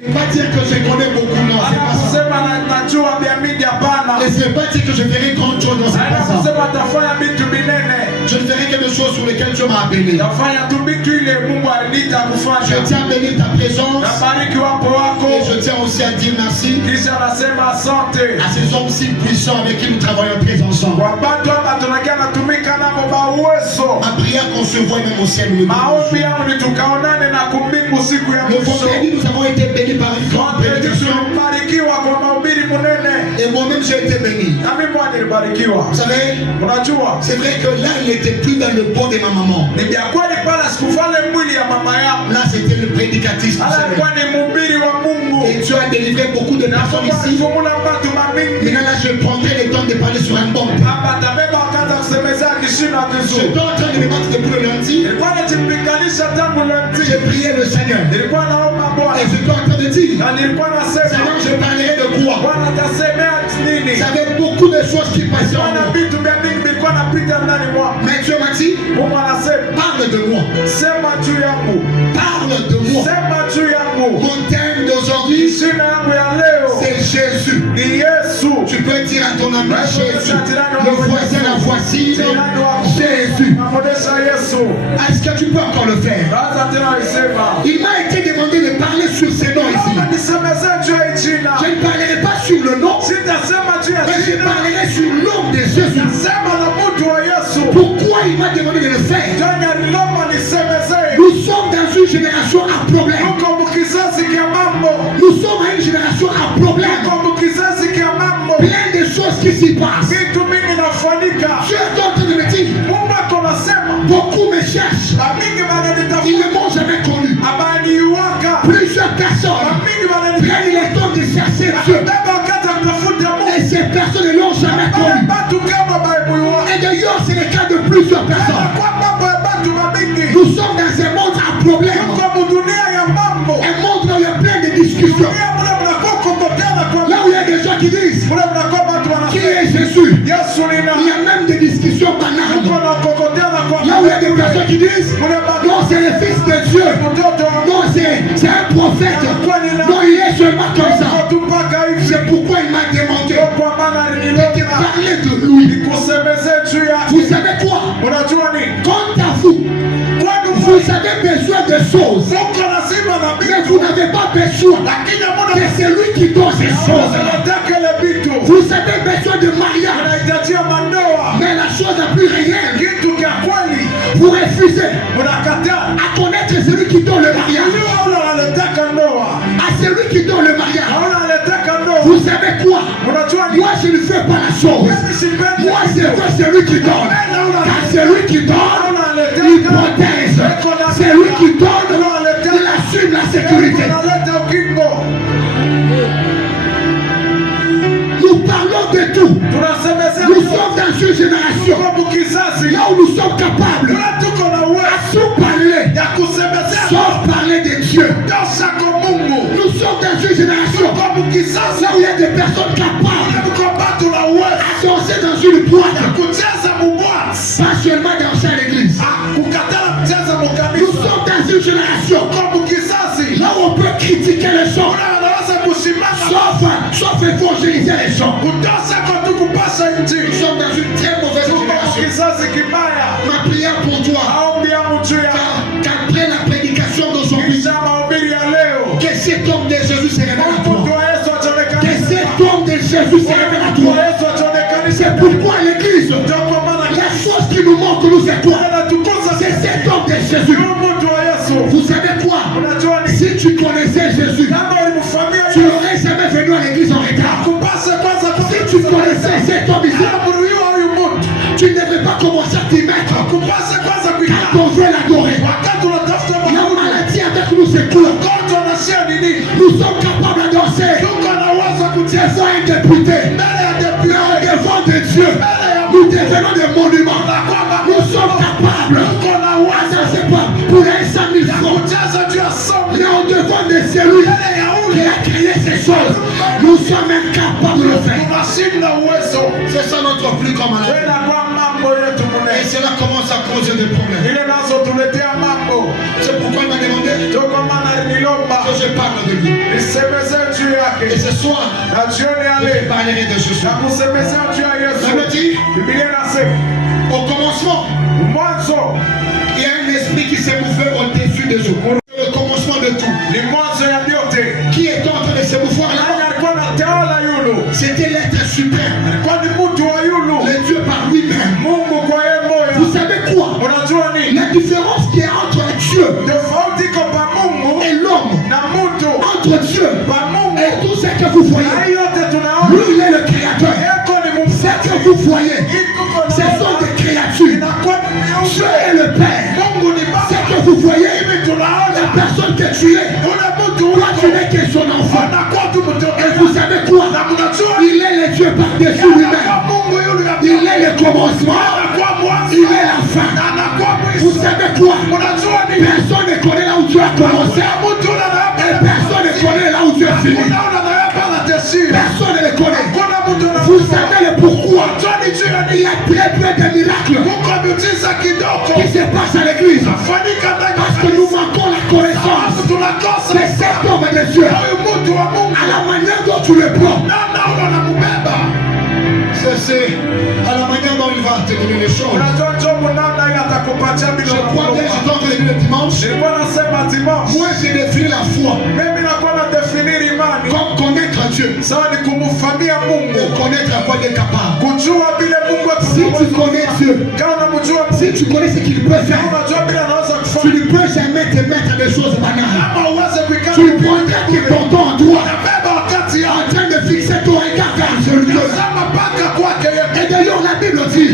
Pas dire que je connais beaucoup, non, c'est pas ça. Et c'est pas dire que je ferai grande chose, non, c'est pas ça. Je ne ferai que des choses sur lesquelles Dieu m'a appelé. Je tiens à bénir ta présence. Et je tiens aussi à dire merci à ces hommes si puissants avec qui nous travaillons très ensemble. Ma prière qu'on se voit même au ciel. Le vendredi, nous avons été bénis par une grande bénédiction. Et moi-même j'ai été béni. Vous savez, c'est vrai que là il n'était plus dans le pot de ma maman. Là c'était le prédicatif. Et Dieu a délivré beaucoup de personnes ici. Maintenant là je prendrai le temps de parler sur un bon thème. Je suis en train de me battre depuis le lundi. J'ai prié le Seigneur. Et je suis en train de dire, Seigneur, je parlerai de quoi? Ça avait beaucoup de choses qui passaient en moi. Mais Dieu m'a dit, parle de moi. Parle de moi. Mon thème d'aujourd'hui, c'est Jésus. Tu peux dire à ton ami Jésus. Le voisin, la voici. Jésus. Est-ce que tu peux encore le faire? Il m'a été demandé de parler sur ces noms ici. Je ne parlerai pas sur le nom, mais je parlerai sur l'homme de Jésus. Pourquoi il m'a demandé de le faire? Nous sommes dans une génération à problème. Nous sommes à une génération à problème. Plein de choses qui s'y passent. Dieu est en train de me dire, beaucoup me cherchent. Ils ne m'ont jamais connu. Plusieurs personnes prennent le temps de chercher Dieu. Et ces personnes ne l'ont jamais connu. Et d'ailleurs, c'est le cas de plusieurs personnes. Nous sommes dans un monde à problème. Un monde où il y a plein de discussions. Là où il y a des gens qui disent, qui est Jésus? Il y a même des discussions banales. Là où il y a des personnes qui disent, non, c'est le Fils de Dieu. Non, c'est un prophète. Non, il est seulement comme ça. C'est pourquoi il m'a demandé de parler de lui. Vous savez quoi? Quant à vous, vous avez besoin de choses, mais vous n'avez pas besoin que c'est lui qui donne ces choses. Vous avez besoin de mariage, mais la chose la plus réelle, vous refusez à connaître celui qui donne le mariage, à celui qui donne le mariage. Vous savez quoi? Moi je ne fais pas la chose. Moi je veux celui qui donne. Car celui qui donne, il protège. Celui qui donne, il assume la sécurité. Nous parlons de tout. Nous sommes dans une génération là où nous sommes capables à tout parler, sauf parler de Dieu. Nous sommes dans une génération là où il y a des personnes capables à danser dans une boîte, pas seulement danser à l'église. Nous sommes dans une génération là où on peut critiquer les gens, sauf évangéliser les gens. Nous sommes dans une très mauvaise génération. Ma prière pour toi, qu'après la prédication d'aujourd'hui, que cet homme de Jésus se révèle à toi. Que cet homme de Jésus se révèle à toi. C'est pourquoi l'église, la chose qui nous manque, nous, c'est quoi? C'est cet homme de Jésus. Vous savez quoi? Si tu connaissais Jésus, tu n'aurais jamais venu à l'église en retard. Si tu connaissais cet homme ici, tu ne devrais pas commencer à t'y mettre. Car on veut l'adorer. La maladie avec nous, c'est quoi? Nous sommes capables de danser devant un député, devant de Dieu. Nous devenons des monuments. Nous sommes capables à danser pour les 100 000 francs. Mais en devant de celui qui a créé ces choses, nous sommes même capables de le faire. C'est ça notre plus grand malade. Et cela commence à causer des problèmes. C'est pourquoi il m'a demandé que je parle de lui. Et ce soir, je parlerai de ce soir. Ça veut dire, au commencement, il y a un esprit qui s'est mouvé au-dessus des eaux. Le commencement de tout. Qui est en train de se mouvoir là? C'était l'être suprême. Le Dieu par lui-même. Vous savez quoi? La différence qu'il y a entre Dieu et l'homme, entre Dieu et tout ce que vous voyez, lui il est le créateur. Ce que vous voyez, ce sont des créatures. Dieu est le Père. Ce que vous voyez, la personne que tu es, toi tu n'es que son enfant. Et vous savez quoi? Il est le Dieu par-dessus lui-même. Il est le commencement. Il est la fin. Vous savez quoi? Personne ne connaît là où Dieu a commencé. Et personne ne connaît là où Dieu a fini. Personne ne le connaît. Vous savez le pourquoi? Il y a très peu de miracles qui se passent à l'église. Parce que nous manquons la connaissance de cet homme de Dieu. À la manière dont tu le prends. C'est à la manière dont il va te donner les choses. Je crois bien, je dois te le dimanche. Moi j'ai défini la foi comme connaître Dieu. Ou connaître à quoi il est capable. Si tu connais Dieu, si tu connais ce qu'il peut faire, tu ne peux jamais te mettre des choses banales. Tu prendras tes pontons en toi, en train de fixer ton regard vers Dieu. Et d'ailleurs la Bible dit,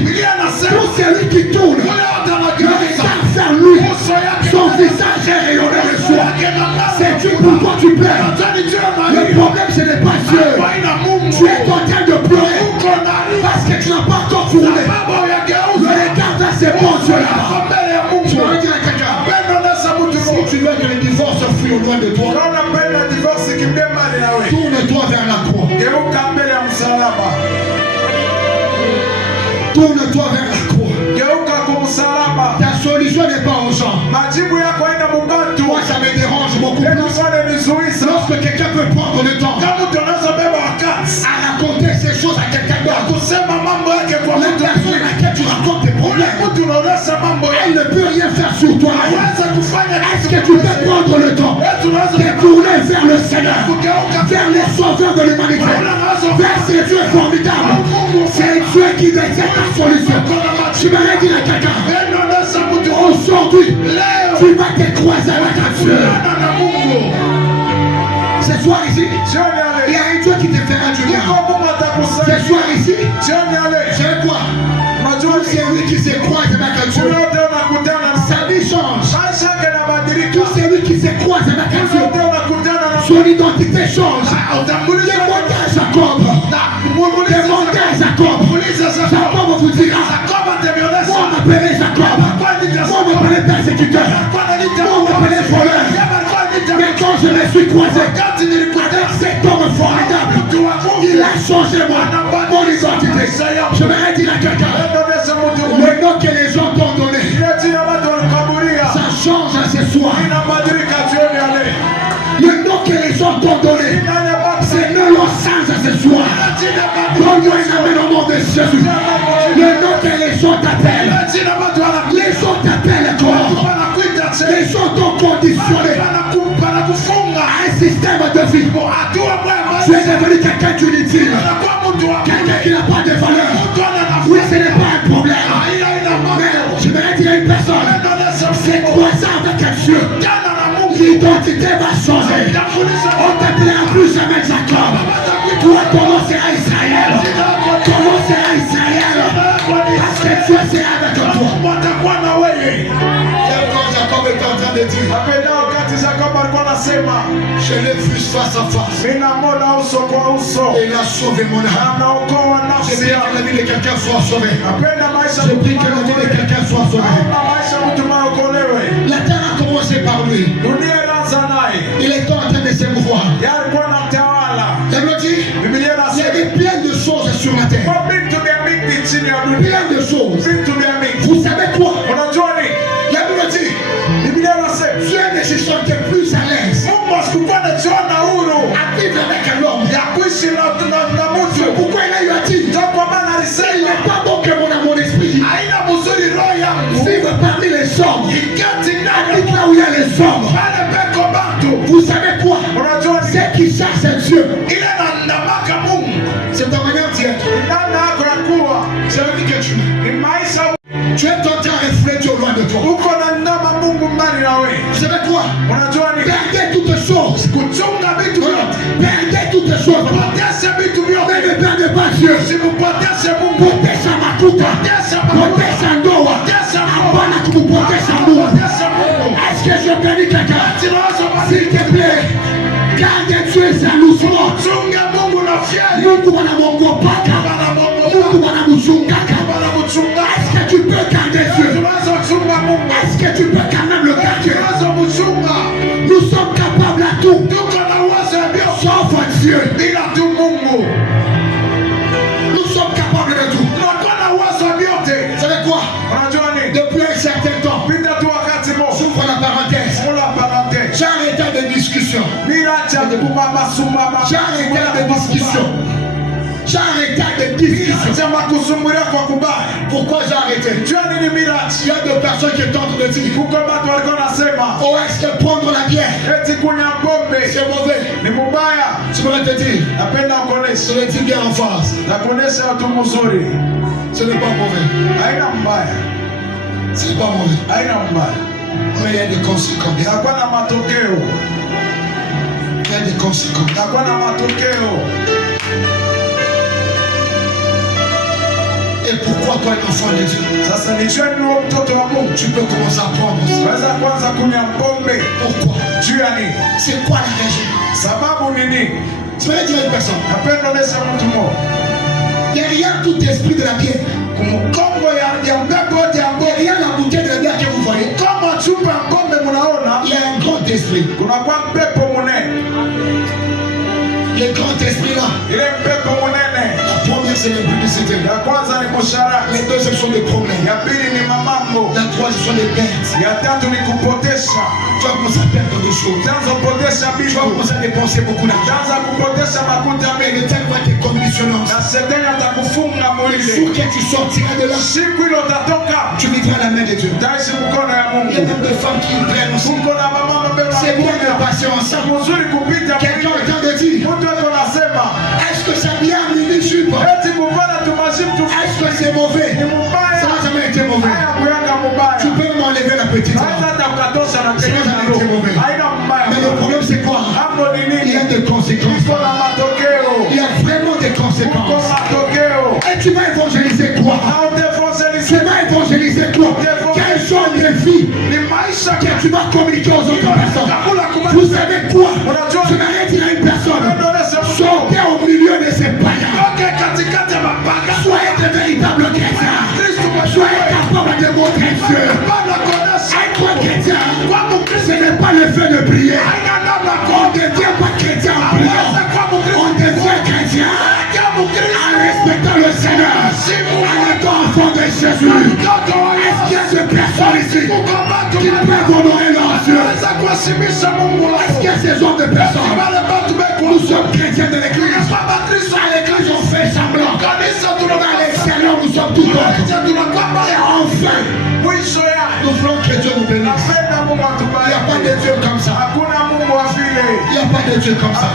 pour celui qui tourne le regard vers lui, son visage est rayonné de joie. C'est Dieu pourquoi tu pleures. Le problème ce n'est pas Dieu. Tu es en train de pleurer parce que tu n'as pas encore tourné. Le regard vers ces bons Dieu là-bas. Tu vas dire à quelqu'un, si tu veux que le divorce fuit au loin de toi, tourne-toi vers la croix. Tourne-toi vers la croix. Ta solution n'est pas aux gens. Moi ça me dérange beaucoup plus. Lorsque quelqu'un peut prendre le temps à raconter ces choses à quelqu'un d'autre, la personne à laquelle tu racontes tes problèmes, elle ne peut rien faire sur toi. Est-ce que tu peux prendre le temps de tourner vers le Seigneur, vers les sauveurs de l'humanité, vers ces dieux formidables? C'est Dieu qui détient ta solution. Tu m'aurais dit à quelqu'un, aujourd'hui, tu vas te croiser avec un Dieu. Ce soir ici, il y a un Dieu qui te fera du bien. Ce soir ici, c'est quoi? Tout celui qui se croise avec un Dieu, sa vie change. Tout celui qui se croise avec un Dieu, son identité change. Demandez à Jacob. Demandez à Jacob. Jacob vous dira, moi on m'appelait Jacob. Moi on m'appelait persécuteur. Moi on m'appelait voleur. Mais quand je me suis croisé avec cet homme formidable, il a changé mon identité. Je vais dire à quelqu'un, le nom que les gens t'ont donné, ça change à ce soir. Le nom que les gens t'ont donné, c'est le nom sans à ce soir. Donne-moi un amen au nom de Jésus. Le nom que les gens t'appellent, les gens t'appellent comment? Les gens t'ont conditionné à un système de vie. Tu es devenu quelqu'un d'inutile, quelqu'un qui n'a pas de valeur. Oui, ce n'est pas un problème. Mais je vais dire à une personne, c'est croisant avec un Dieu. L'identité va changer. On t'appellera plus jamais Jacob. Toi, ton nom sera Israël. Ton nom sera Israël. Parce que Dieu sera avec toi. Jacob est en train de dire, je l'ai vu face à face. Et il a sauvé mon âme. Je prie que la vie de quelqu'un soit sauvée. Je prie que la vie de quelqu'un soit sauvée. La terre a commencé par lui. Il est en train de se mouvoir. Elle me dit, il y avait plein de choses sur la terre. Plein de choses. Vous savez quoi? La Bible dit, Dieu ne se sentait plus à l'aise toi. Uko na ndama Mungu mbali na wewe. Vous savez quoi? Unajua ni Perdez toutes choses. kuchunga vitu vyote. Perdez toutes choses. Poteza vitu vyote. Mais ne perdez pas Dieu. Usipoteze Mungu. Poteza makuta. Poteza ndoa. Hapana kumupoteza Mungu. Est-ce que je bénis quelqu'un? S'il te plaît, garde Dieu jalousement. Chunga Mungu na fiel. Mungu wanamwogopaka. Mungu wanamchungaka. Est-ce que tu peux garder Dieu? Est-ce que tu peux quand même le garder? Nous sommes capables à tout. Sauf Dieu. Nous sommes capables de tout. Vous savez quoi? Depuis un certain temps, j'ouvre la parenthèse. J'ai arrêté de discussion. J'ai arrêté de discussion. J'ai arrêté de discussion. Pourquoi j'ai arrêté? Il y a des personnes qui tentent de dire, oh, est-ce que prendre la bière c'est mauvais? Tu pourrais te dire, je le dis bien en face, ce n'est pas mauvais. Ce n'est pas mauvais. Mais il y a des conséquences. Il y a des conséquences. Et pourquoi toi, un enfant de Dieu? Tu peux commencer à prendre aussi. Pourquoi? C'est quoi la raison? Tu vas dire à une personne. Derrière tout esprit de la bière, derrière la bouteille de la bière que vous voyez, il y a un grand esprit. Le grand esprit là. La première c'est l'impudicité. Les deuxièmes sont les problèmes. La troisième sont les pertes. Tu vas commencer à perdre des choses. Tu vas commencer à dépenser beaucoup d'argent. Mais le temps va te conditionner. Le jour que tu sortiras de là, tu vivras la main de Dieu. Il y a même des femmes qui prennent aussi. C'est bien de passer ensemble. Quelqu'un est en train de dire, est-ce que ça vient à mini-jupe? Est-ce que c'est mauvais? Ça n'a jamais été mauvais. Tu peux m'enlever la petite. Ça n'a jamais été mauvais. Mais le problème c'est quoi? Il y a des conséquences. Il y a vraiment des conséquences. Et tu vas évangéliser quoi? Tu vas évangéliser quoi? Quel genre de vie que tu vas communiquer aux autres personnes? Vous savez quoi? Je vais rien dire à une personne. Sortez au milieu de ces païens. Soyez de véritables chrétiens. Soyez capables de montrer Dieu. Être chrétien, ce n'est pas le fait de prier. On ne devient pas chrétien en priant. On devient chrétien en respectant le Seigneur. En étant enfant de Jésus. Est-ce qu'il y a des personnes ici qui peuvent honorer leur Dieu? Est-ce qu'il y a ces genres de personnes? Nous sommes chrétiens de l'église. À l'église on fait semblant. Dans les salons nous sommes tout autres. Et enfin, nous voulons que Dieu nous bénisse. Il n'y a pas de Dieu comme ça. Il n'y a pas de Dieu comme ça.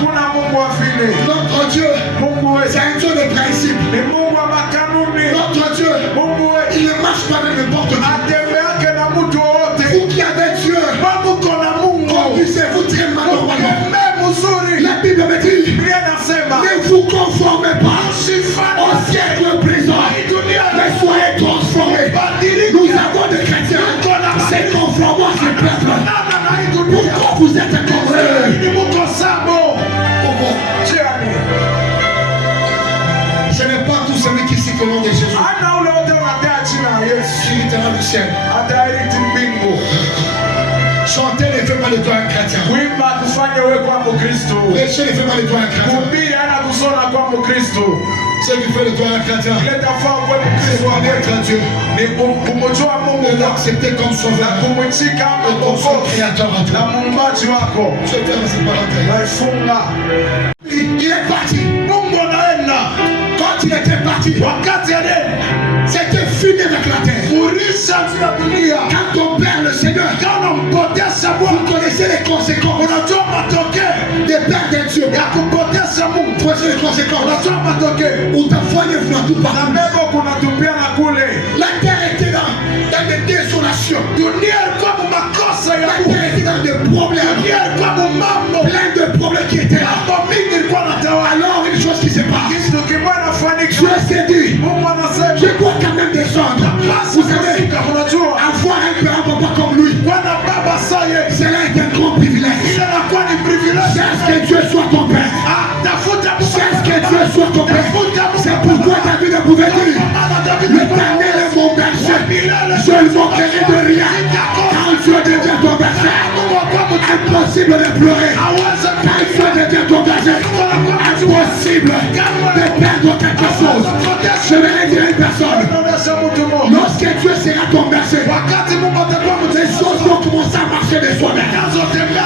Notre Dieu, c'est un Dieu de principe. Notre Dieu, il ne marche pas de n'importe qui. Vous qui avez Dieu, conduisez-vous très malheureusement. La Bible me dit, ne vous conformez pas au siècle présent, mais soyez transformés. Nous avons des chrétiens, c'est conformant à ce peuple. Pourquoi vous êtes incongrès? Pourquoi? Je n'ai pas tout celui qui cite le nom de Jésus. Qui littéral du ciel. Chanter ne fait pas de toi un chrétien. Prêcher ne fait pas de toi un chrétien. Ce qui fait de toi un chrétien, c'est connaître Dieu. Et l'accepter comme sauveur. Et comme son créateur à toi. Je ferme cette parenthèse. Il est parti. Quand il était parti, c'était fini avec la terre. Quand on perd le Seigneur, vous connaissez les conséquences de perdre Dieu. Vous connaissez les conséquences. Où ta foi ne voit tout partout. La terre était dans des désolations. transgression. La terre était dans des problèmes. Plein de problèmes qui étaient là. Alors une chose qui se passe. Dieu s'est dit, je dois quand même descendre. Vous savez, avoir un père, un papa comme lui, cela est un grand privilège. Cherche que Dieu soit ton père. Cherche que Dieu soit ton père. C'est pourquoi David pouvait dire, l'Éternel est mon berger. Je ne manquerai de rien. Quand Dieu devient ton berger, impossible de pleurer. Quand Dieu devient ton berger, impossible de perdre quelque chose. Je vais dire à une personne, lorsque Dieu sera ton berger, les choses vont commencer à marcher de soi-même.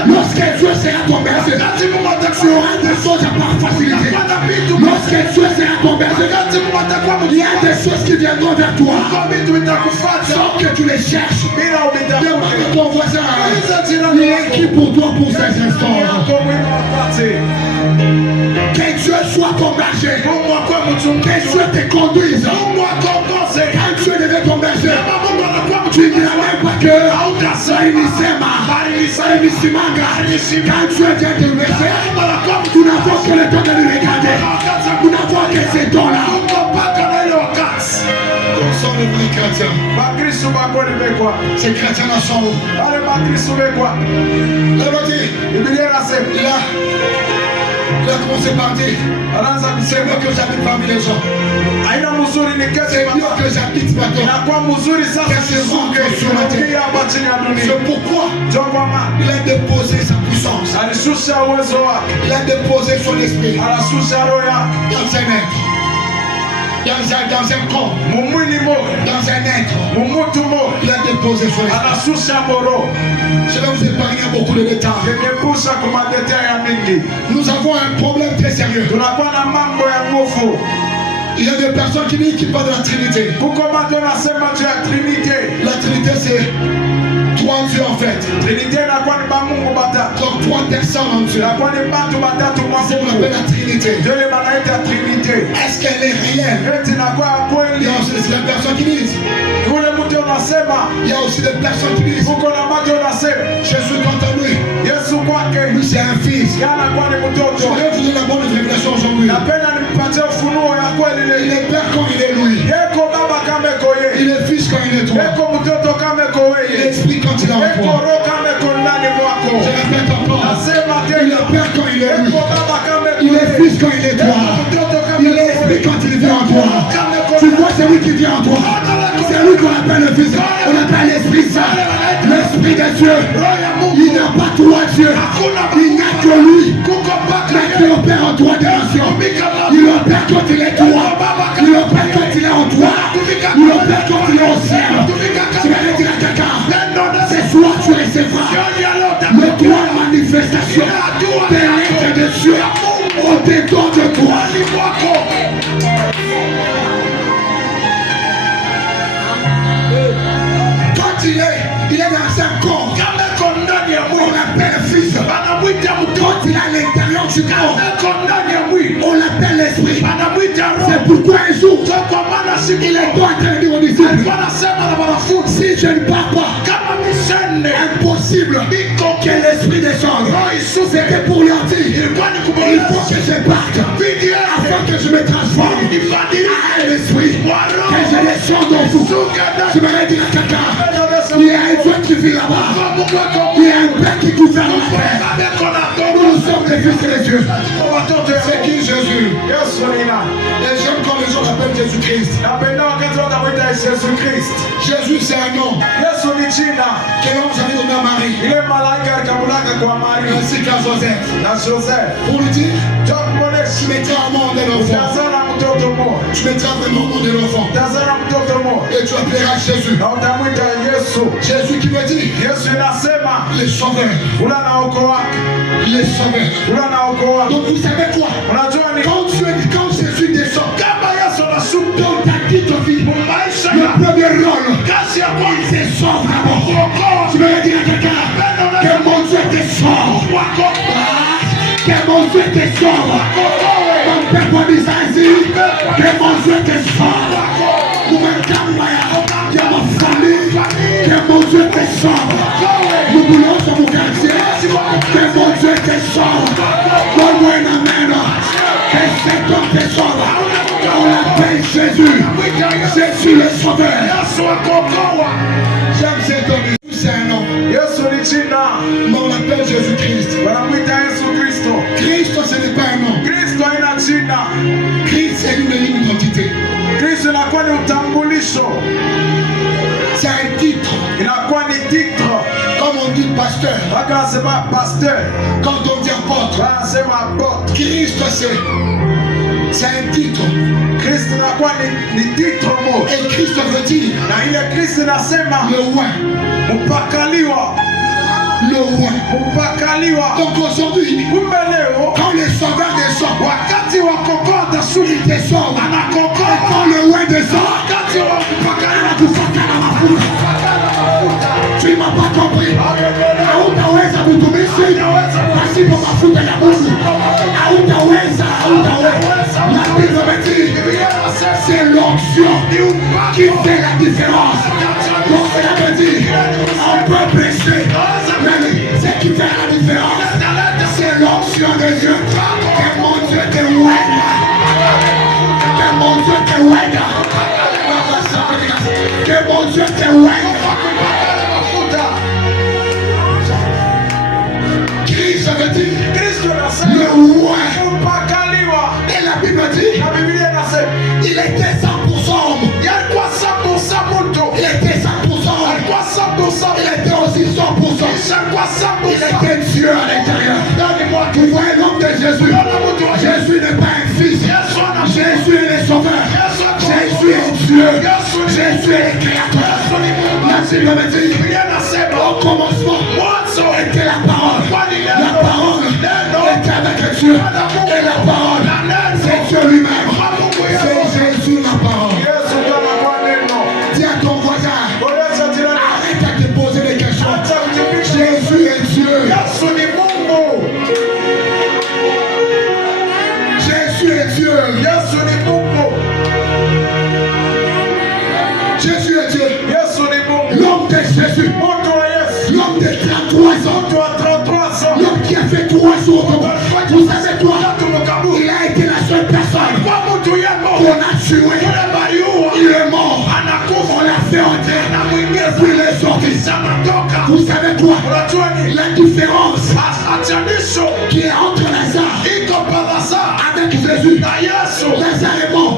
Lorsque Dieu sera ton berger, tu auras des choses à part faciliter. Lorsque Dieu sera ton berger, il y a des choses qui viendront vers toi sans que tu les cherches. Demande à ton voisin, il est qui pour toi pour ces instants? Que Dieu soit ton berger. Que Dieu te conduise. Quand Dieu devient ton berger, tu ne diras même pas que quand Dieu vient te berger, nous n'avons que le temps de le regarder. Nous n'avons que ces dons-là. Sont les vrais chrétiens. Ces chrétiens-là sont où? Il a commencé par dire, c'est mieux que j'habite parmi les gens. C'est mieux que j'habite maintenant. Sur la terre. C'est pourquoi il a déposé sa puissance. Il a déposé son esprit dans un être. Dans un corps, dans un être, il a déposé son esprit. Je vais vous épargner beaucoup de détails. Nous avons un problème très sérieux. Il y a des personnes qui disent qu'ils parlent de la Trinité. La Trinité, c'est trois dieux en fait. Donc trois personnes en Dieu. C'est ce qu'on appelle la Trinité. Est-ce qu'elle est réelle? Il y a aussi des personnes qui disent. Il y a aussi des personnes qui disent. Jésus quant à lui. Lui c'est un fils. Je voudrais vous donner la bonne révélation aujourd'hui. Il est père quand il est lui. Il est fils quand il est toi. Il est esprit quand il est en toi. Je répète encore. Il est père quand il est lui. Il est fils quand il est toi. Il est esprit quand il vient en toi. Tu vois c'est lui qui vient en toi. C'est lui qu'on appelle le fils. On appelle l'esprit saint. L'esprit de Dieu. Il n'a pas trois dieux. Il n'a que lui. Mais qui opère en toi des nations. Il opère quand il est toi. Il opère quand il est en toi. Il opère quand il est au ciel. Tu vas le dire à quelqu'un. Ce soir tu recevras le droit de manifestation des lettres de Dieu au-dedans de toi. Quand il est dans un corps, on l'appelle fils. Quand il est à l'intérieur du corps, on l'appelle l'esprit. C'est pourquoi un jour, il est pas en train de dire aux disciples, si je ne pars pas, impossible que l'esprit descende. C'était pour leur dire, il faut que je parte, afin que je me transforme à un esprit, que je descende dans vous. Je vais dire à quelqu'un, il y a un Dieu qui vit là-bas, il y a un Père qui gouverne la terre. Nous sommes les fils de Dieu. C'est qui Jésus? Les gens quand les gens l'appellent Jésus-Christ. Jésus c'est un nom que l'homme jamais donné à Marie. Ainsi qu'à Joseph. Pour lui dire, tu mettras un monde de l'enfant. Tu mettras vraiment au monde de l'enfant. Et tu appelleras Jésus. Jésus qui veut dire les sauveurs. Les sauveurs. Donc vous savez quoi? Quand Jésus descend dans ta petite vie, le premier rôle, il se sauve d'abord. Tu veux dire à quelqu'un que mon Dieu te sauve. Que mon Dieu te sauve. Mon père va dire ça ici. Que mon Dieu te sauve. Il y a ma famille. Que mon Dieu Dieu te sauve. Nous voulons sur mon quartier. Que mon Dieu te sauve. Donne-moi un amen. Que cet homme te sauve. On l'appelle Jésus. Jésus le sauveur. J'aime cet homme. C'est un nom. Mais on l'appelle Jésus-Christ. Christ, ce n'est pas un nom. Christ, c'est une identité. C'est un titre. Comme on dit pasteur. Quand on dit apôtre. Christ, c'est un titre. Et Christ veut dire le roi. Le roi. Donc aujourd'hui, quand les soldats descendent, il descend. Et quand le roi descend, tu m'as pas compris. Hautaweza kutumishi pasipo mafuta ya Mungu. Hautaweza. La Bible me dit, c'est l'onction qui fait la différence. Donc cela veut dire, on peut prêcher, mais ce qui fait la différence, c'est l'onction de Dieu. Que mon Dieu te ouaille. Que mon Dieu te ouaille. Que mon Dieu te ouaille. Christ veut dire le roi. Et la Bible dit, il était 100% homme. Il était 100% homme. Il était aussi 100%. Il était Dieu à l'intérieur. Tu vois l'homme de Jésus. Jésus n'est pas un fils. Jésus est le sauveur. Jésus est Dieu. Jésus est le créateur. La Bible me dit, au commencement était la parole. La parole était avec Dieu. Et la parole, c'est Dieu lui-même. C'est Jésus la parole. Dis à ton voisin, arrête de te poser des questions. Jésus est Dieu. Jésus est Dieu. Jésus est Dieu. L'homme de Jésus. L'homme de 33 ans. L'homme qui a fait 3 jours. Vous savez quoi? Il a été la seule personne qu'on a tué. Il est mort. On l'a fait entrer. Et puis il est sorti. Vous savez quoi? La différence qui est entre Lazare avec Jésus. Lazare est mort.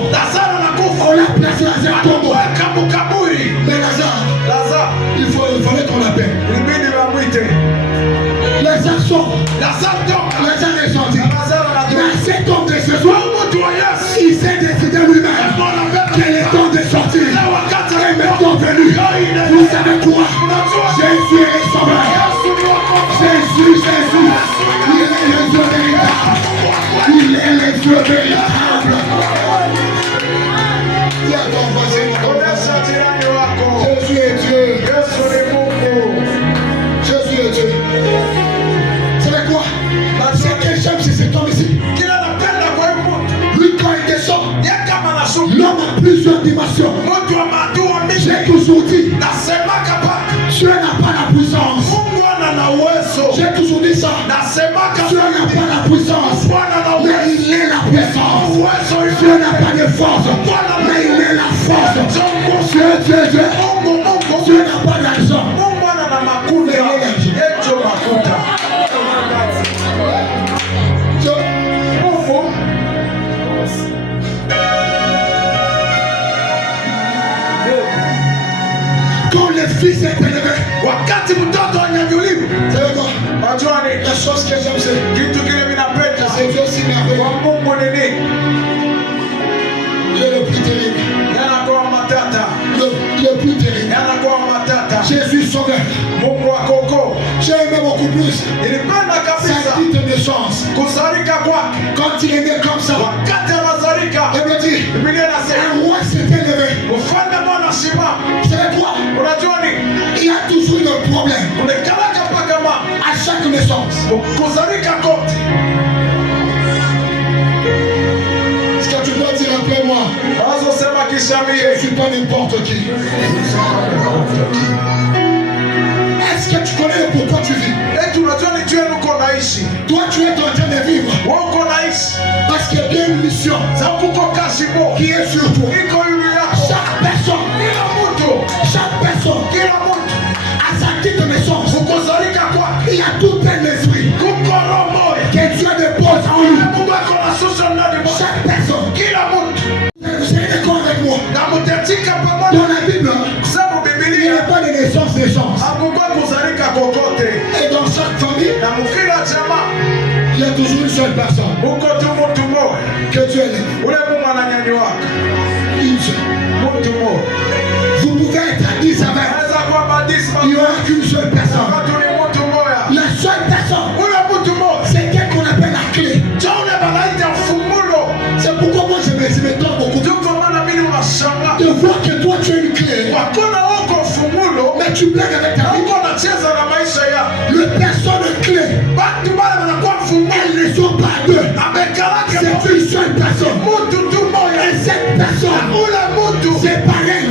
On l'a placé dans un tombeau. Mais Lazare, il fallait qu'on l'appelle. Lazare sort. Lazare est sorti. Mais cet homme de Jésus, il s'est décidé lui-même qu'il est temps de sortir. Et maintenant venu, vous savez quoi? Jésus est le sauveur. Jésus, il est le Dieu véritable. Il est le Dieu véritable. Jésus est Dieu. Jésus est Dieu. Vous savez quoi? Ce que j'aime, c'est cet homme ici. Lui, quand il descend, l'homme a plusieurs dimensions. J'ai toujours dit, Dieu n'a pas la puissance. J'ai toujours dit ça. Dieu n'a pas la puissance, mais il est la puissance. Dieu n'a pas de force, mais il est la force. Dieu n'a pas d'argent, mais il est l'argent. Quand le fils est élevé, c'est quoi? La chose que j'aime, c'est Dieu aussi merveilleux. Il est le plus terrible. Le plus terrible. Jésus sauveur. J'ai aimé beaucoup plus sa petite naissance. Quand il est né comme ça, il me dit, un roi s'est élevé. Vous savez quoi? Il y a toujours un problème à chaque naissance. Ce que tu dois dire après moi, je ne suis pas n'importe qui. bénédiction qui est sur toi. Chaque personne à sa petite naissance, il y a tout un esprit que Dieu dépose en lui. Chaque personne, vous serez d'accord avec moi, dans la Bible, il n'y a pas de naissance. Et dans chaque famille, il y a toujours une seule personne que Dieu aime. Une seule. Vous pouvez être à 10 avec. Il n'y aura qu'une seule personne. La seule personne, c'est quelqu'un qu'on appelle la clé. C'est pourquoi moi je m'étonne beaucoup de voir que toi tu es une clé. Mais tu blagues avec ta vie. Le personne clé, elles ne sont pas deux. C'est une seule personne. Et cette personne, c'est pareil.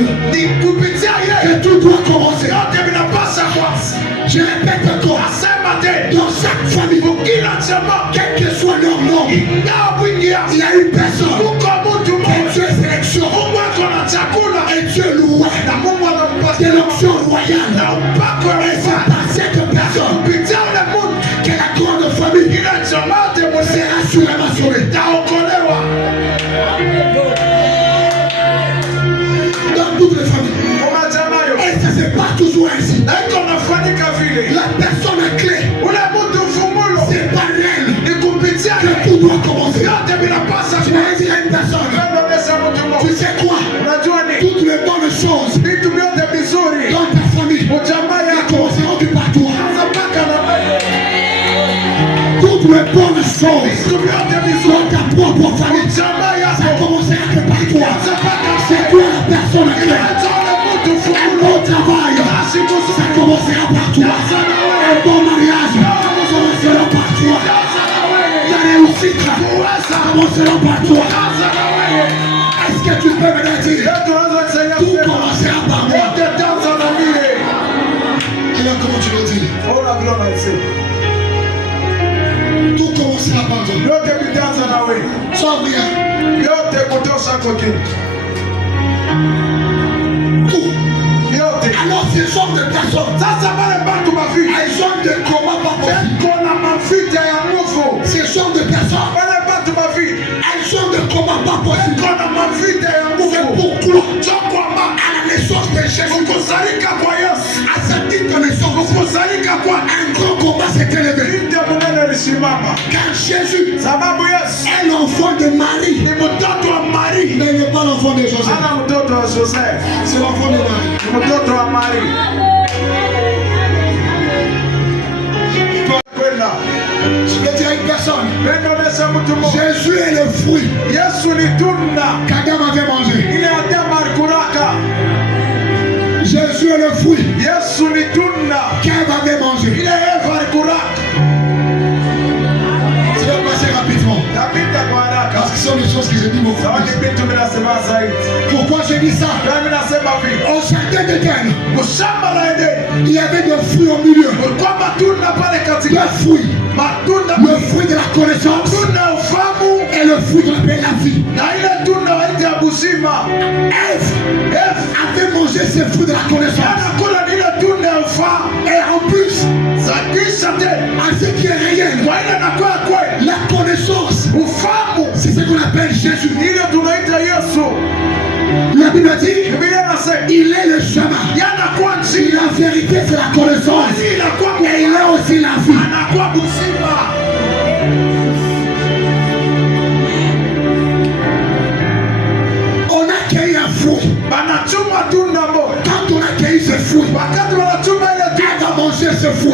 Que tout doit commencer. Je répète encore, dans chaque famille, quel que soit leur nom, il y a une personne que Dieu sélectionne. Et Dieu loue de l'onction royale. Et c'est par cette personne que la grande famille sera assurément sauvée. Dans toutes les familles. Et ça c'est pas toujours ainsi. La personne clé, c'est par elle que tout doit commencer. Je vais dire à une personne, tu sais quoi? Toutes les bonnes choses dans ta famille commenceront par toi. Toutes les bonnes choses dans ta propre famille, ça commencera que par toi. C'est toi la personne clé. Un bon travail, ça commencera par toi. Un bon mariage, ça commencera par toi. La réussite, ça commencera par toi. Est-ce que tu peux me dire? Tout commencera par moi. Alors comment tu le dis? Tout commencera par toi. Sans rien. Tout. Alors ces genre de personnes, elles ont des combats pas possibles. Ces genre de personnes, elles ont des combats pas possibles. C'est pourquoi à la naissance de Jésus, à sa petite naissance, un grand combat s'est élevé. Car Jésus est l'enfant de Marie. Mais il n'est pas l'enfant de Joseph. C'est l'enfant de Marie. Je vais dire à une personne, Jésus est le fruit qu'Adam avait mangé. Jésus est le fruit qu'Ève avait mangé. Ça va passer rapidement. Parce que ce sont des choses que je dis beaucoup. Pourquoi je dis ça? Au jardin d'Éden, il y avait des fruits au milieu. Deux fruits. Le fruit de la connaissance et le fruit de la vie. Ève avait mangé ce fruit de la connaissance. Et en plus, à ce qui est réel, la connaissance, c'est ce qu'on appelle Jésus. La Bible dit, il est le chemin. La vérité, c'est la connaissance. Et il est aussi la vie. On a cueilli un fruit. Quand on a cueilli ce fruit, elle va manger ce fruit.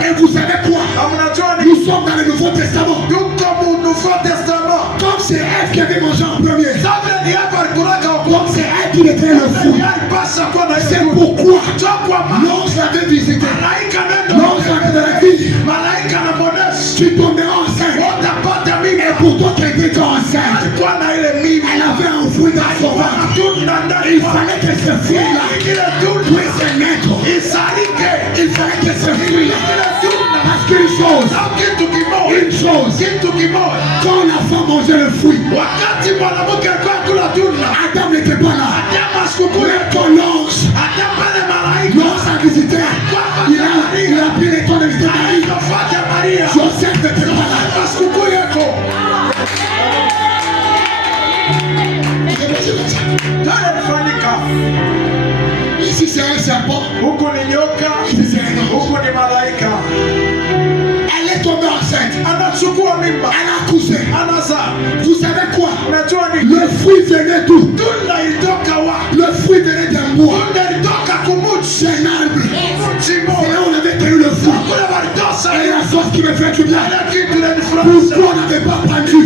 Et vous savez quoi? Nous sommes dans le Nouveau Testament. Comme c'est Ève qui avait mangé en premier, comme c'est elle qui était le fruit, c'est pourquoi l'ange l'avait visité, l'ange l'avait de la vie, tu tomberas enceinte. Et pour toi qui étais enceinte, elle avait un fruit dans son ventre. Il fallait que ce fruit-là puisse naître. Il fallait que ce fruit-là, parce qu'une chose chose. Quand la femme mangeait le fruit, Adam n'était pas là. Mais quand l'ange a visité, il a pris les temps de visiter Marie. Joseph n'était pas là. Ici c'est un serpent. Ici c'est un ange. Elle est tombée enceinte. Elle a accouché. Vous savez quoi? Le fruit venait d'où? Le fruit venait d'un bois. C'est un arbre. C'est là où on avait tenu le fruit. Et la sauce qui me fait du bien. Pourquoi on n'avait pas pendu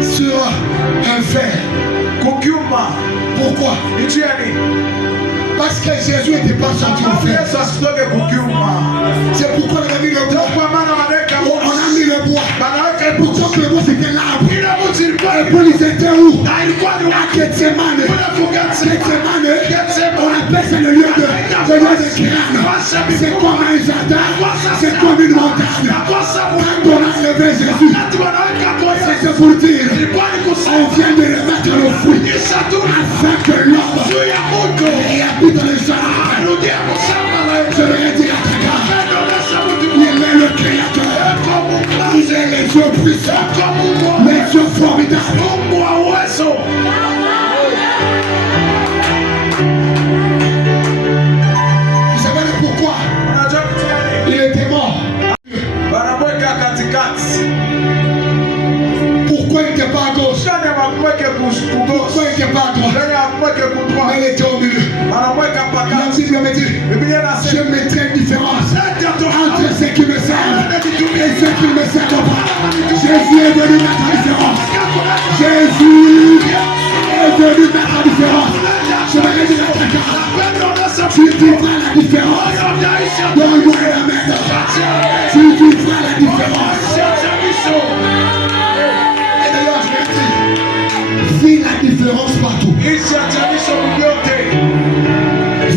sur un fer? Pourquoi? Parce que Jésus n'était pas sorti au fer. C'est pourquoi on a mis le bois. On a mis le bois. Pourquoi que le bois c'était l'arbre. Et puis ils étaient où? À Gethsemane. On appelle ça le lieu de crâne. C'est comme un jardin. C'est comme une montagne. Quand on a levé Jésus, c'est pour dire on vient de remettre le fruit afin que l'homme habite dans le jardin. Je vais dire à Kaka, il est le créateur. Il est les dieux puissants, les dieux formidables. Vous savez pourquoi il était mort? Pourquoi il n'était pas à gauche? Pourquoi il n'était pas à droite? Mais il était au milieu. La Bible me dit, je mettrai une différence entre ceux qui me servent et ceux qui ne me servent pas. Jésus est venu mettre la différence. Jésus est venu mettre la différence. Je vais dire à quelqu'un, tu vivras la différence. Donne-moi la main. Tu vivras la différence. Et d'ailleurs, je vais dire, vis la différence partout.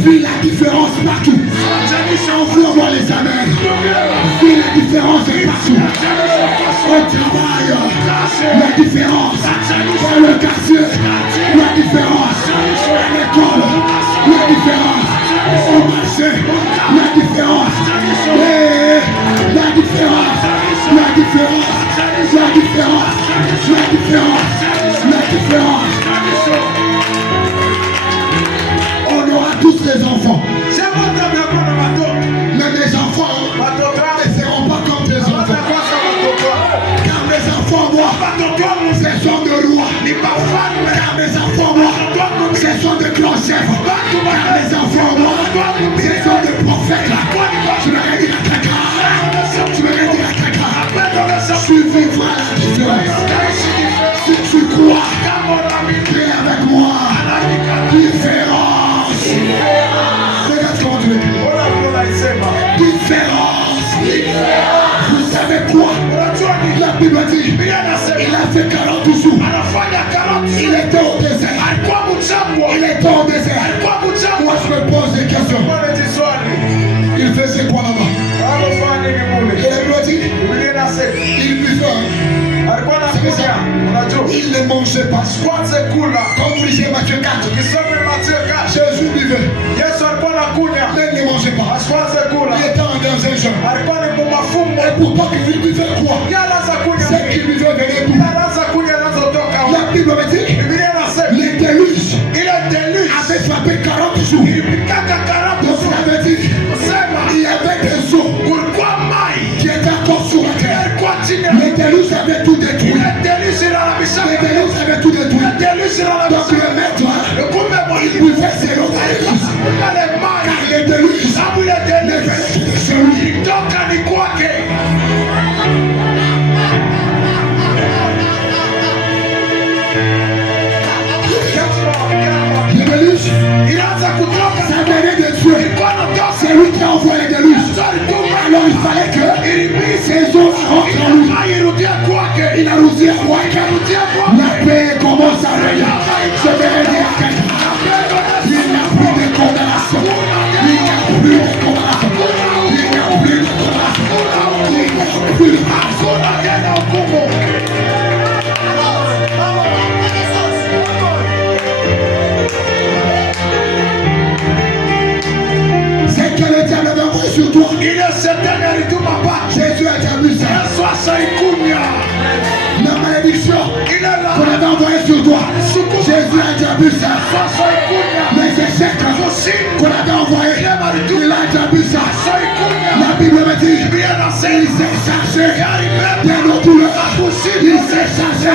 Vis la différence partout. Envoie-moi les amens. Vis la différence partout. Au travail, la différence. Dans le quartier, la différence. À l'école, la différence. Au marché, la différence. La différence. La différence. La différence. La différence. La différence. On aura tous les enfants. Mais mes enfants ne seront pas comme tes enfants. Car mes enfants, moi, ce sont de rois. Car mes enfants, moi, ce sont de grands chefs. Car mes enfants, moi, ce sont de prophètes. Tu m'as dit à Kaka. Tu m'as dit à Kaka. Tu vivras la différence. Si tu crois, fais avec moi. Différence. Regarde comment tu le dis. Différence. Vous savez quoi? La Bible dit, il a fait 40 jours. Il était au désert. Il était au désert. Moi je me pose des questions. Il faisait quoi là-bas? Et la Bible dit, il buvait. Il ne mangeait pas. Comme vous lisez Matthieu 4, Jésus buvait. Mais il ne mangeait pas. Il était en danger. Et pourtant qu'il buvait quoi? C'est qu'il buvait venait d'où? La Bible me dit, les déluges avaient frappé 40 jours. Donc ça veut dire, il y avait des eaux qui étaient encore sur la terre. Les déluges avaient tout détruit. Les déluges avaient tout détruit. Donc le maître, il buvait ses eaux. Car les déluges ne venaient que de chez lui. Les déluges, ça venait de Dieu. C'est lui qui a envoyé les déluges. Alors il fallait que ces eaux rentrent en lui. Il a roussi à quoi? La paix commence à régner. Je vais dire à quelqu'un, il n'y a plus de condamnation. Il n'y a plus de condamnation. Il n'y a plus de condamnation. Il n'y a plus de condamnation. C'est que le diable va envoyer sur toi. Il est certain de tout ma part. Jésus a déjà vu ça. La malédiction qu'on avait envoyée sur toi. Jésus a déjà vu ça. Les échecs qu'on avait envoyés, il a déjà vu ça. La Bible me dit, il s'est chargé de nos douleurs. Il s'est chargé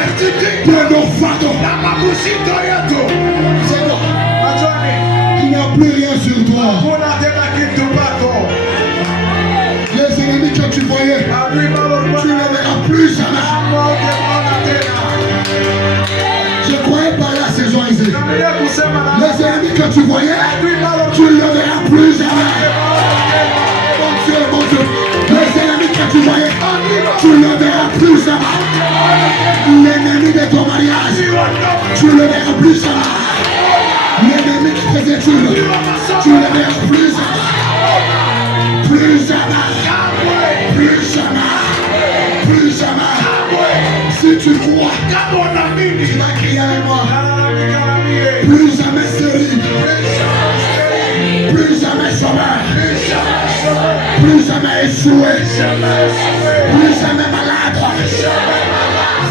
de nos fardeaux. C'est bon. Il n'y a plus rien sur toi. Les ennemis que tu voyais, tu ne les verras plus jamais. Je croyais pas la saison ici. Les ennemis que tu voyais, tu ne les verras plus jamais. Mon Dieu, mon Dieu. Les ennemis que tu voyais, tu ne les verras plus jamais. L'ennemi de ton mariage, tu ne le verras plus jamais. L'ennemi de tes études, tu ne le verras plus jamais. Plus jamais. Plus jamais. Plus jamais. Si tu crois, tu vas crier avec moi. Plus jamais stérile. Plus jamais chômeur. Plus jamais échoué. Plus jamais malade.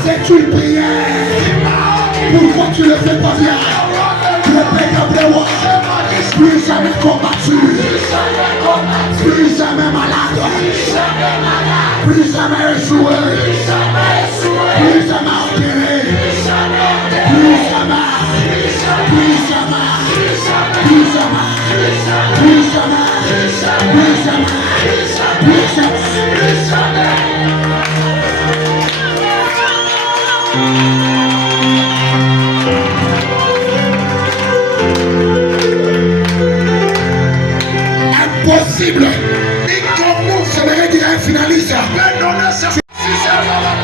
C'est une prière. Pourquoi tu ne le fais pas bien? Plus jamais combattu, plus jamais malade, plus jamais échoué, plus jamais enterré, plus jamais, plus jamais, plus jamais, plus jamais, plus jamais, plus jamais. Impossible. J'aimerais dire un finaliste.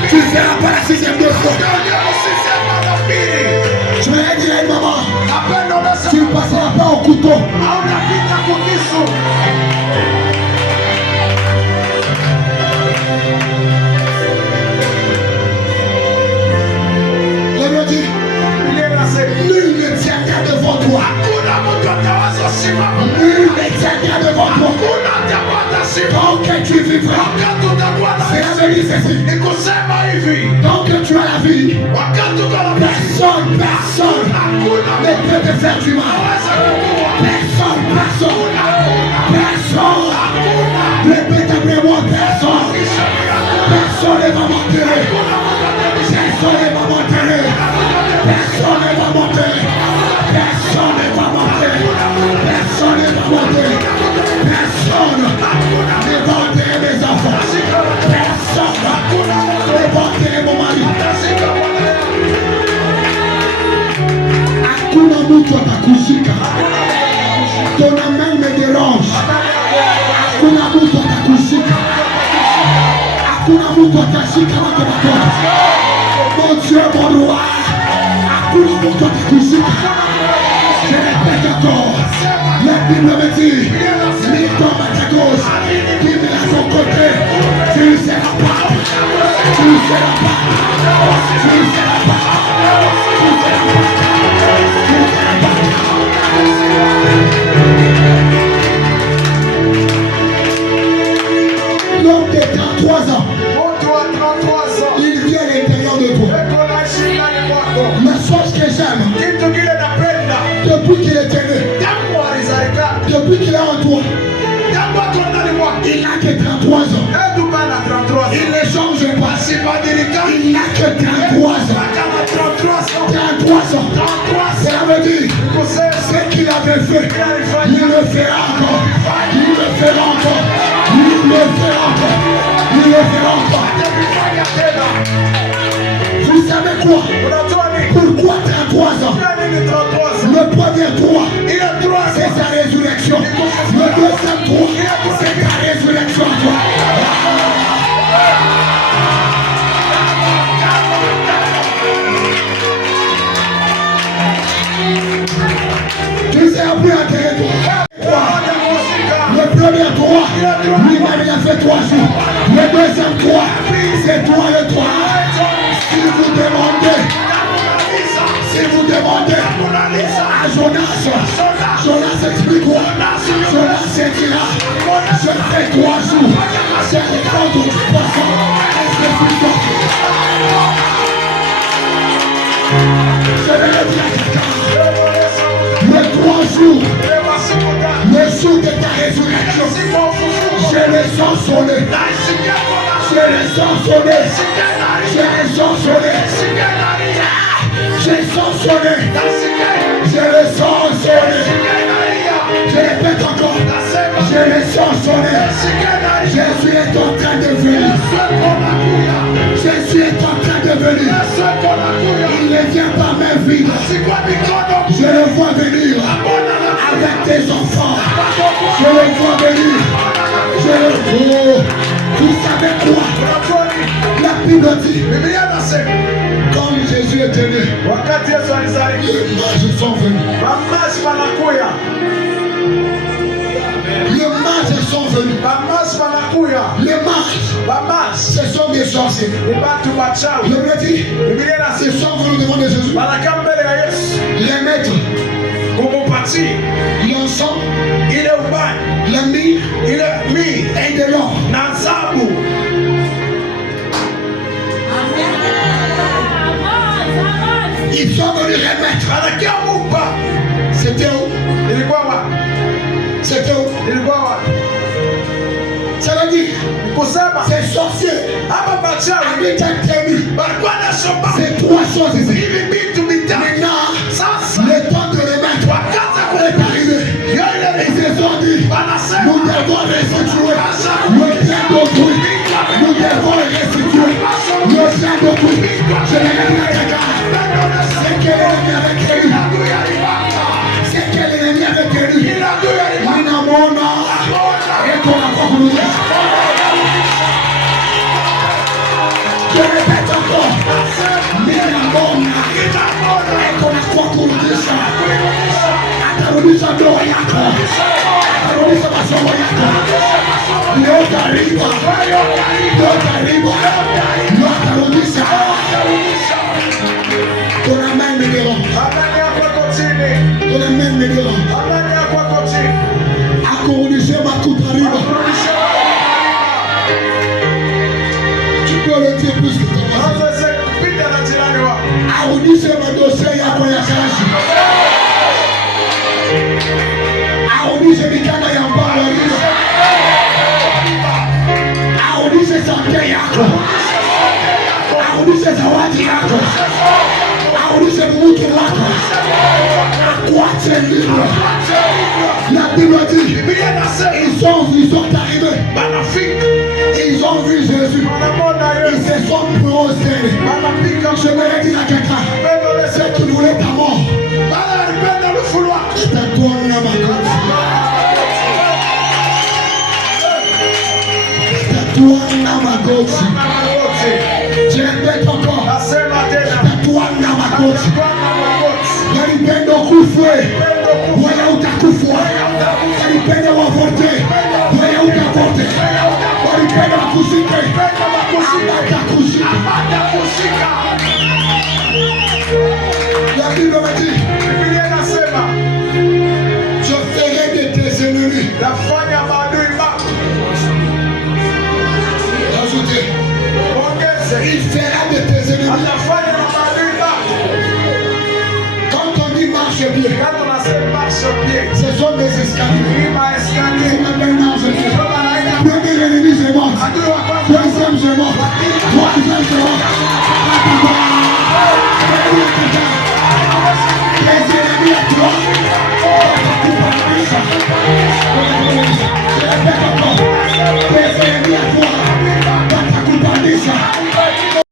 Tu ne feras pas la sixième de fois. J'aimerais dire à une maman. Tu ne passeras pas au couteau. Je me dis, nul ne tiendra devant toi. Nul ne tiendra devant toi. Tant que tu vivras, c'est la vérité ceci. Tant que tu as la vie, personne ne peut te faire du mal. Personne répète après moi, personne ne va m'enterrer. Personne ne va m'enterrer. Personne ne va m'enterrer. Personne ne va m'enterrer. Personne ne va m'enterrer. Personne ne va enterrer mes enfants. Personne ne va enterrer mon mari. Hakuna mtu atakuzika. Ton amen me dérange. Hakuna mtu atakuzika. Hakuna mtu atashika makomakoma. Mon Dieu, mon roi. Hakuna mtu atakuzika. Je répète encore. La Bible me dit, lui tombe à ta gauche, qui met à son côté, tu ne seras pas, tu ne seras pas, tu ne seras pas, tu ne seras pas, tu ne seras pas. L'homme de 33 ans, il vient à l'intérieur de toi. La chose que j'aime, depuis qu'il est né, depuis qu'il est en toi, il n'a que 33 ans. Il ne change pas. Il n'a que 33 ans. 33 ans. Cela veut dire ce qu'il avait fait, il le fera encore. Il le fera encore. Il le fera encore. Il le fera encore. Vous savez quoi? Pourquoi 33 ans? Le premier 3, c'est sa résurrection. Le deuxième 3, c'est ta résurrection. Tu sais plus enterrer toi. Le premier 3, lui-même il a fait 3 jours. Le deuxième 3, c'est toi le 3. Jonas explique quoi? Jonas se dira, je fais 3 jours. C'est le temps de 300. Je suis sorti. Je vais le dire à quelqu'un. Le 3 jours, le jour de ta résurrection, je le sens sonner. Je le sens sonner. Je le sens sonner. Je le sens sonner. Je le sens sonner. Je répète encore. Je le sens sonner. Jésus est en train de venir. Jésus est en train de venir. Il ne vient pas main vide. Je le vois venir avec tes enfants. Je le vois venir. Je le vois. Vous savez quoi? La Bible dit, quand Jésus est né, les mages sont venus. Les mages sont venus. Les mages, ce sont des sorciers. Je me dis, ils sont venus devant de Jésus. Les maîtres, l'ensemble, le mire et de l'or. Ils sont venus remettre. C'était où? C'était où? Ça veut dire, c'est sorcier. C'est 3 choses ici. Maintenant, le temps de remettre est arrivé. Ils se sont dit, nous devons restituer le bien d'autrui. Nous devons restituer le bien d'autrui. Je l'ai dit à quelqu'un. C'est que l'ennemi avait créé. C'est que l'ennemi avait créé. Minamona et qu'on a conclu. Je répète encore. Minamona et qu'on a conclu ça. Atarudisha ndoa yako. Atarudisha masomo yako. Leo karibu. Leo atarudisha. Ton amen numéro. Ton amen numéro. Akurudishe makutariba. Tu peux le dire plus que toi. Arudishe madossier yako ya kazi. Arudishe mikanda ya mbao. Arudishe sante yako. Arudishe zawadi yako. Arudishe mtu wako. Akuache libre. La Bible dit, ils sont arrivés. Ils ont vu Jésus. Ils se sont prosternés. Je me l'ai dit à quelqu'un. C'est qu'il voulait ta mort. C'est à toi, mon amagoti. C'est à toi, mon amagoti. Je répète encore. C'est à toi, mon amagoti. Walipenda kufa, wala utakufa. Walipenda wavote, wala utavote. Walipenda kuzika, hawatakushika. La Bible me dit, je ferai de tes ennemis. Ajoutez, il fera de tes ennemis. Ce sont des escaliers. Premier ennemi, c'est mort. Deuxième, c'est mort. Troisième, c'est mort.